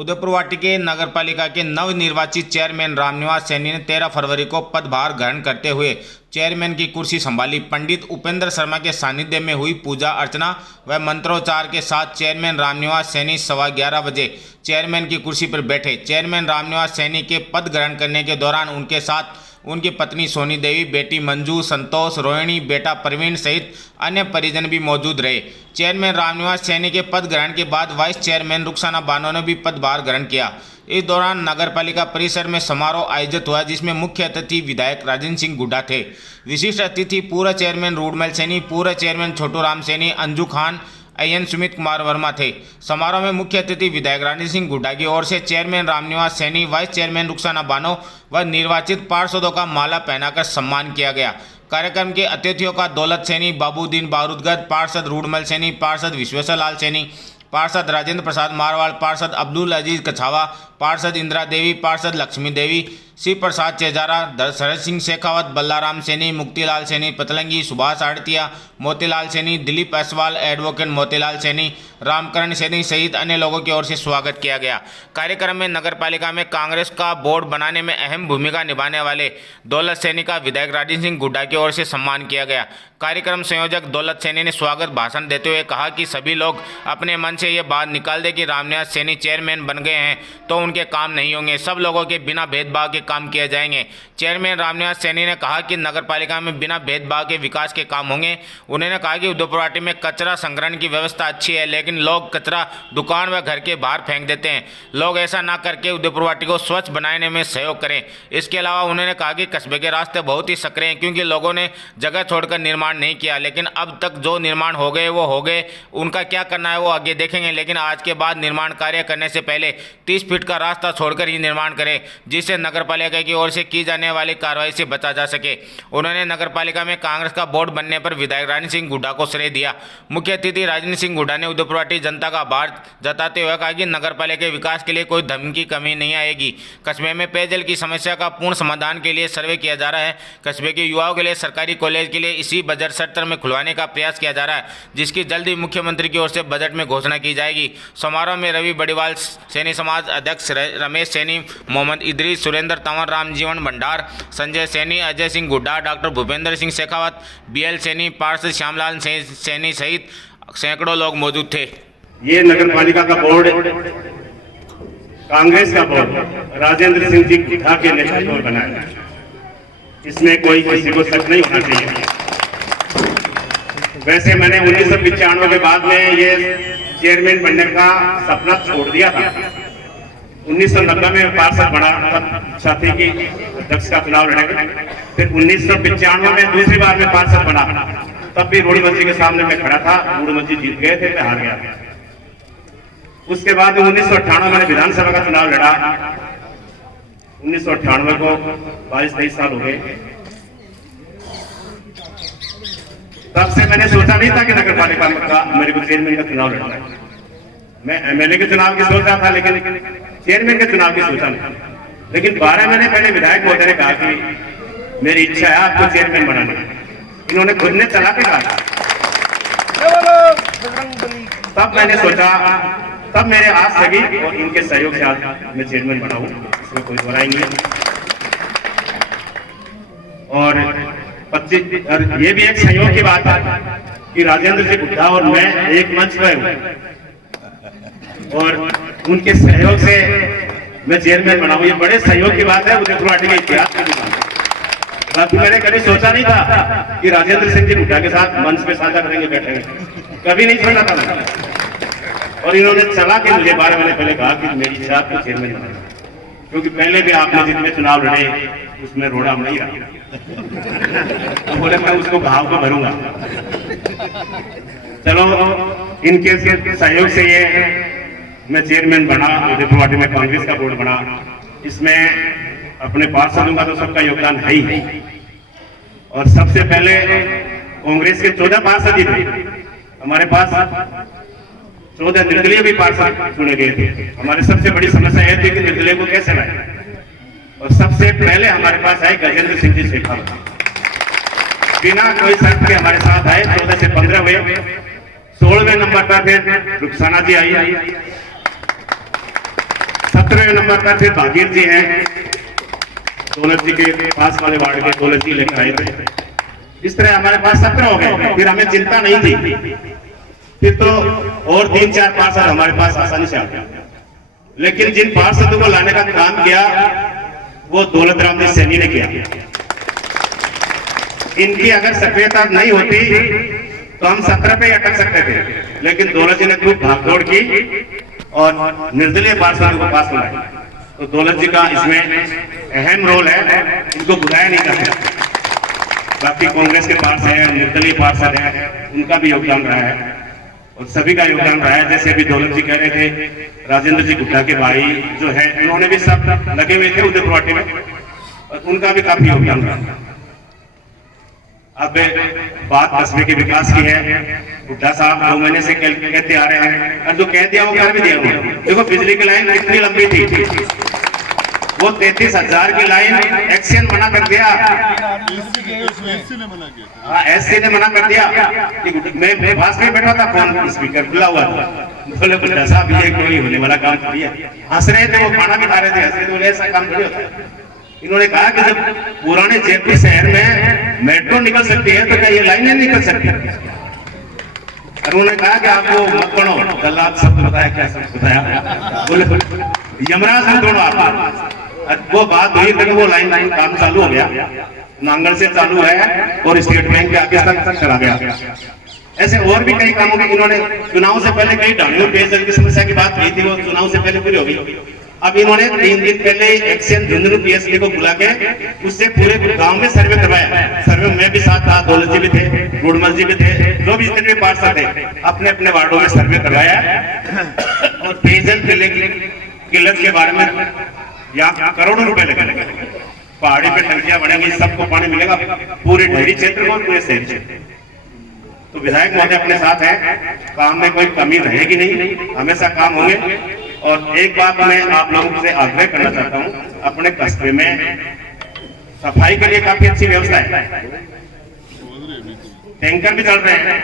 उदयपुरवाटी के नगरपालिका के नवनिर्वाचित चेयरमैन रामनिवास सैनी ने 13 फरवरी को पदभार ग्रहण करते हुए चेयरमैन की कुर्सी संभाली। पंडित उपेंद्र शर्मा के सानिध्य में हुई पूजा अर्चना व मंत्रोच्चार के साथ चेयरमैन रामनिवास सैनी 11:15 बजे चेयरमैन की कुर्सी पर बैठे। चेयरमैन रामनिवास सैनी के पद ग्रहण करने के दौरान उनके साथ उनकी पत्नी सोनी देवी, बेटी मंजू, संतोष, रोहिणी, बेटा प्रवीण सहित अन्य परिजन भी मौजूद रहे। चेयरमैन रामनिवास सैनी के पद ग्रहण के बाद वाइस चेयरमैन रुखसाना बानो ने भी पदभार ग्रहण किया। इस दौरान नगरपालिका परिसर में समारोह आयोजित हुआ, जिसमें मुख्य अतिथि विधायक राजेंद्र सिंह गुड्डा थे। विशिष्ट अतिथि पूर्व चेयरमैन रूडमल सैनी, पूर्व चेयरमैन छोटू राम सैनी, अंजू खान, AN सुमित कुमार वर्मा थे। समारोह में मुख्य अतिथि विधायक राजेंद्र सिंह गुड्डा की ओर से chairman Ramniwas Saini, vice chairman Rukhsana Bano व निर्वाचित पार्षदों का माला पहनाकर सम्मान किया गया। कार्यक्रम के अतिथियों का दौलत सैनी, बाबूदीन बारूदगढ़, पार्षद रूडमल सैनी, पार्षद विश्वेश्वर लाल सैनी, पार्षद राजेंद्र प्रसाद मारवाड़, पार्षद अब्दुल अजीज कछावा, पार्षद इंदिरा देवी, पार्षद लक्ष्मी देवी, शिव प्रसाद चेजारा, शरद सिंह शेखावत, बल्लाराम सैनी, मुक्तिलाल सैनी पतलंगी, सुभाष आड़तिया, मोतीलाल सैनी, दिलीप असवाल, एडवोकेट मोतीलाल सैनी, रामकरण सैनी सहित अन्य लोगों की ओर से स्वागत किया गया। कार्यक्रम में नगरपालिका में कांग्रेस का बोर्ड बनाने में अहम भूमिका निभाने वाले दौलत सैनी का विधायक राजेंद्र सिंह गुड्डा की ओर से सम्मान किया गया। कार्यक्रम संयोजक दौलत सैनी ने स्वागत भाषण देते हुए कहा कि सभी लोग अपने मन से ये बात निकाल दें कि रामनिवास सैनी चेयरमैन बन गए हैं तो उनके काम नहीं होंगे, सब लोगों के बिना भेदभाव के काम किए जाएंगे। चेयरमैन रामनिवास सैनी ने कहा कि नगरपालिका में बिना भेदभाव के विकास के काम होंगे। उन्होंने कहा कि उदयपुरवाटी में कचरा संग्रहण की व्यवस्था अच्छी है, लेकिन लोग कचरा दुकान व घर के बाहर फेंक देते हैं। लोग ऐसा ना करके उदयपुरवाटी को स्वच्छ बनाने में सहयोग करें। इसके अलावा उन्होंने कहा कि कस्बे के रास्ते बहुत ही सकरे हैं, क्योंकि लोगों ने जगह छोड़कर निर्माण नहीं किया, लेकिन अब तक जो निर्माण हो गए वो हो गए, उनका क्या करना है वो आगे देखेंगे। लेकिन आज के बाद निर्माण कार्य करने से पहले 30 फीट का रास्ता छोड़कर ही निर्माण करें, जिससे नगरपालिका की ओर से की जाने वाली कार्रवाई से बचा जा सके। उन्होंने नगरपालिका में कांग्रेस का बोर्ड बनने पर विधायक राजेंद्र सिंह गुड्डा को श्रेय दिया। मुख्य अतिथि राजेंद्र सिंह गुड्डा ने उदयपुरवाटी जनता का आभार जताते हुए कहा कि नगरपालिका के विकास के लिए कोई धन की कमी नहीं आएगी। कस्बे में पेयजल की समस्या का पूर्ण समाधान के लिए सर्वे किया जा रहा है। कस्बे के युवाओं के लिए सरकारी कॉलेज के लिए इसी बजट सत्र में खुलवाने का प्रयास किया जा रहा है, जिसकी जल्द ही मुख्यमंत्री की ओर से बजट में घोषणा की जाएगी। समारोह में रवि बड़ीवाल, सैनी समाज अध्यक्ष रमेश सैनी, मोहम्मद इदरीस, सुरेंद्र तंवर, रामजीवन भंडार, संजय सैनी, अजय सिंह गुड्डा, डॉक्टर भूपेंद्र सिंह शेखावत, BL सैनी, पार्षद श्यामलाल सैनी सहित सैकड़ों लोग मौजूद थे। ये नगरपालिका का बोर्ड कांग्रेस का बोर्ड राजेंद्र सिंह जी गुड्डा के नेतृत्व में बना है। इसमें कोई किसी को शक नहीं होना चाहिए। वैसे मैंने 1995 के बाद में ये चेयरमैन बनने का सपना छोड़ दिया था। 1990 में पार्षद बना, इच्छा थी कि अध्यक्ष का चुनाव लड़ेंगे। फिर 1995 में दूसरी बार में पार्षद बना, तब भी रूडमल जी के सामने मैं खड़ा था। रूडमल जी जीत गए थे, मैं हार गया। उसके बाद 1998 में विधानसभा का चुनाव लड़ा। 1998 को 22-23 साल हो गए। तब से मैंने सोचा नहीं था कि नगरपालिका का मेरे को चेयरमैन का चुनाव लड़ना है। मैं MLA के चुनाव की सोच रहा था, लेकिन चेयरमैन के चुनाव की सोचा नहीं। लेकिन 12 महीने पहले विधायक महोदय ने कहा कि मेरी इच्छा है आपको चेयरमैन बनाने की। इन्होंने खुद ने चला के कहा। तब मैंने सोचा, तब मेरे आस लगी और इनके सहयोग से आज मैं चेयरमैन बना हूं, इसमें कोई बुराई नहीं है। और 25 और ये भी एक सहयोग की बात है कि राजेंद्र जी गुड्डा और मैं एक मंच पर हूं और उनके सहयोग से मैं चेयरमैन बना हूं। ये बड़े सहयोग की बात है उदयपुरवाटी के इतिहास की बात है। बाकी मैंने कभी सोचा नहीं था कि राजेंद्र सिंह जी गुड्डा के साथ मंच पे साझा करेंगे, बैठेंगे, कभी नहीं सोचा था मैंने। और इन्होंने चला के मुझे 12 महीने पहले कहा कि मेरी इच्छा आपको चेयरमैन बनाना, क्योंकि पहले भी आपने जितने चुनाव लड़े उसमें रोड़ा नहीं रहा। तो बोले मैं उसको भाव को भरूंगा। चलो, इनके सहयोग से ये मैं चेयरमैन बना, उदयपुरवाटी में कांग्रेस का बोर्ड बना। इसमें अपने पार्षदों का तो सबका योगदान है ही। और सबसे पहले कांग्रेस के 14 पार्षद ही थे हमारे पास। 14 निर्दलीय भी पार्षद चुने गए थे। हमारी सबसे बड़ी समस्या यह थी कि निर्दलीय को कैसे लाए, और सबसे पहले हमारे पास आए गजेंद्र सिंह जी शेखावत। बिना कोई शर्त के हमारे साथ आए। 14 से 15 हुए। 16वें नंबर पर फिर रुखसाना जी आई। 17वें नंबर पर फिर भागीर जी हैं, दौलत जी के पास वाले वार्ड के दौलत जी लेकर आए थे। इस तरह हमारे पास 17 हो गए। फिर हमें चिंता नहीं थी, फिर तो और 3-4 पार्षद हमारे पास आसानी से आ गए। लेकिन जिन पार्षदों को लाने का काम किया वो दौलत राम जी सैनी ने किया। इनकी अगर सक्रियता नहीं होती तो हम 17 पे अटक सकते थे, लेकिन दौलत जी ने खूब भागदौड़ की और निर्दलीय पार्षदों को पास बुलाया। तो दौलत जी का इसमें अहम रोल है, इनको बुलाया नहीं जाता। बाकी कांग्रेस के पार्षद हैं, निर्दलीय पार्षद हैं, उनका भी योगदान रहा है और सभी का योगदान रहा है। जैसे अभी दौलत जी कह रहे थे, राजेंद्र जी गुड्डा के भाई जो है उन्होंने भी सब लगे हुए थे उदयपुर वाटी में और उनका भी काफी योगदान रहा। अब बात कस्बे के विकास की है। गुड्डा साहब 2 महीने से कहते आ रहे हैं और जो कह दिया वो कर भी दिया उन्होंने। देखो बिजली की लाइन कितनी लंबी थी, वो 33,000 की लाइन एक्शन मना कर दिया। हाँ, एससी ने मना कर दिया कि मैं पास में बैठा था, फोन स्पीकर खुला हुआ था। बोले गुड्डा साहब ये कोई होने वाला काम थोड़ी है। हंस रहे थे, वो खाना भी खा रहे थे, हंस रहे थे, बोले ऐसा काम थोड़ी होता है। इन्होंने कहा कि जब पुराने जयपुर शहर में मेट्रो निकल सकती है तो क्या ये लाइनें निकल सकती है? और उन्होंने कहा कि आपको मत पढ़ो, गलत शब्द बताया, क्या शब्द बताया, बोले यमराज मत पढ़ो आप। वो बात हुई तक वो लाइन काम चालू हो गया, नांगल से चालू है और स्टेट बैंक के आगे तक चला गया। ऐसे और भी कई कामों के इन्होंने चुनाव से पहले कई ढाणियों पेयजल की समस्या की बात हुई थी, वो चुनाव से पहले पूरी हो गई। अब इन्होंने 3 दिन पहले एक्शन झुंझुनू पीएसडी को बुला के उससे पूरे गांव में सर्वे करवाया। सर्वे में भी साथ था, दौलत जी भी थे, गुड़मल जी भी थे, जो भी जितने भी पार्षद थे, अपने अपने वार्डों में सर्वे करवाया और पेयजल किल्लत के बारे में यहाँ करोड़ों रुपए लगे। पहाड़ी पे टंकियां बनेंगी, सबको पानी मिलेगा, पूरे डेहरी क्षेत्र में और पूरे शहर क्षेत्र। तो विधायक महोदय अपने साथ हैं, काम में कोई कमी रहेगी नहीं, हमेशा काम होंगे। और एक बात मैं आप लोगों से आग्रह करना चाहता हूँ, अपने कस्बे में सफाई के लिए काफी अच्छी व्यवस्था है। टैंकर भी चल रहे हैं,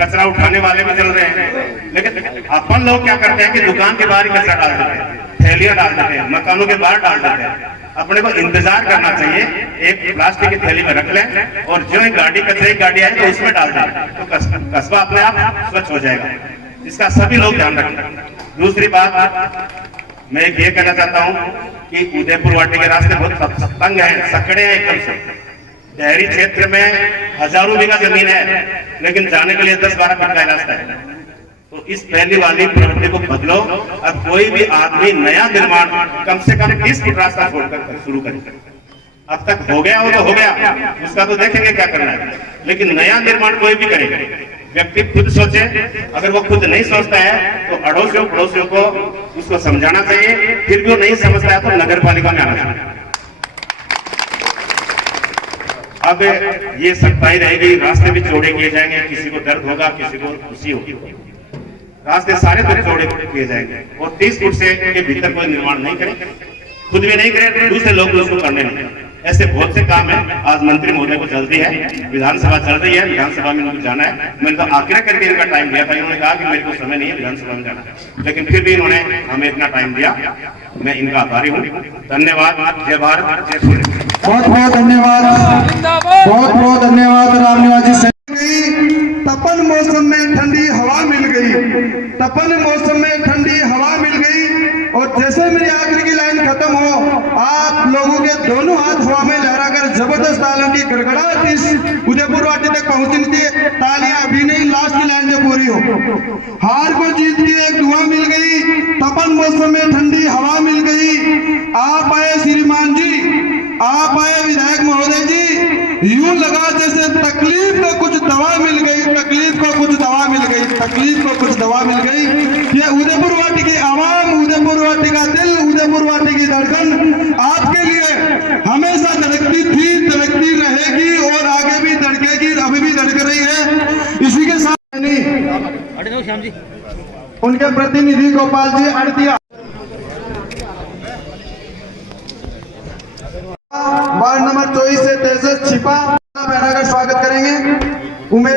कचरा उठाने वाले भी चल रहे हैं, लेकिन अपन लोग क्या करते हैं कि दुकान के बाहर ही कचरा डाल देते हैं, थैलियां डाल देते हैं, मकानों के बाहर डाल देते हैं। अपने को इंतजार करना चाहिए, एक प्लास्टिक की थैली में रख लें और जो एक गाड़ी कचरे की गाड़ी आए तो उसमें डाल दें, तो कस्बा अपने आप स्वच्छ हो जाएगा। इसका सभी लोग ध्यान रखें। दूसरी बात मैं ये कहना चाहता हूँ कि उदयपुर वाटी के रास्ते बहुत तंग है, सकड़े हैं एकदम से। शहरी क्षेत्र में हजारों बीघा जमीन है, लेकिन जाने के लिए 10-12 फुट का रास्ता है। तो इस पहली वाली प्रवृत्ति को बदलो। अब कोई भी आदमी नया निर्माण कम से कम 30 फुट रास्ता छोड़कर शुरू करे। अब तक हो गया वो तो हो गया, उसका तो देखेंगे क्या करना है, लेकिन नया निर्माण कोई भी करेगा, व्यक्ति खुद सोचे। अगर वो खुद नहीं सोचता है तो अड़ोसियों पड़ोसियों को उसको समझाना चाहिए, फिर भी वो नहीं समझता है तो नगर पालिका में आना चाहिए। अब ये सख्ताई रहेगी, रास्ते भी चौड़े किए जाएंगे, किसी को दर्द होगा, किसी को खुशी होगी, रास्ते सारे तो चौड़े किए जाएंगे। और 30 फुट से के भीतर कोई निर्माण नहीं करे, खुद भी नहीं करे, दूसरे लोग उसको करने नहीं। ऐसे बहुत से काम है। आज मंत्री महोदय को जल्दी है, विधानसभा चल रही है, विधानसभा में उनको जाना है। मैंने तो आग्रह करके इनका टाइम दिया था, इन्होंने कहा कि मेरे को समय नहीं है, विधानसभा में जाना है, लेकिन फिर भी इन्होंने हमें इतना टाइम दिया, मैं इनका आभारी हूँ। धन्यवाद। जय भारत, जय सूर्य। बहुत बहुत धन्यवाद, बहुत बहुत धन्यवाद रामनिवास जी से। तपन मौसम में ठंडी हवा मिल गई, तपन मौसम में ठंडी हवा मिल गई। और जैसे मेरी आखिरी की लाइन खत्म हो, आप लोगों के दोनों हाथ हवा में लहराकर जबरदस्त तालियों की गड़गड़ाहट इस उदयपुर वाटी तक पहुंचनी थी। तालियां अभी नहीं, लास्ट की लाइन जब पूरी हो। हार को जीत की एक दुआ मिल गई, तपन मौसम में ठंडी हवा मिल गई। आप आए श्रीमान जी, आप आए विधायक महोदय जी, यूं लगा जैसे तकलीफ को कुछ दवा मिल गई, तकलीफ को कुछ दवा मिल गई, तकलीफ को कुछ दवा मिल गई। ये उदयपुर वाटी की आवाम, उदयपुर वाटी का दिल, उदयपुर वाटी की धड़कन आपके लिए हमेशा धड़कती थी, धड़कती रहेगी और आगे भी धड़केगी, अभी भी धड़क रही है। इसी के साथ उनके प्रतिनिधि गोपाल जी अड़तिया वार्ड नंबर 24 से तेजस छिपा बैठा कर स्वागत करेंगे। उमेश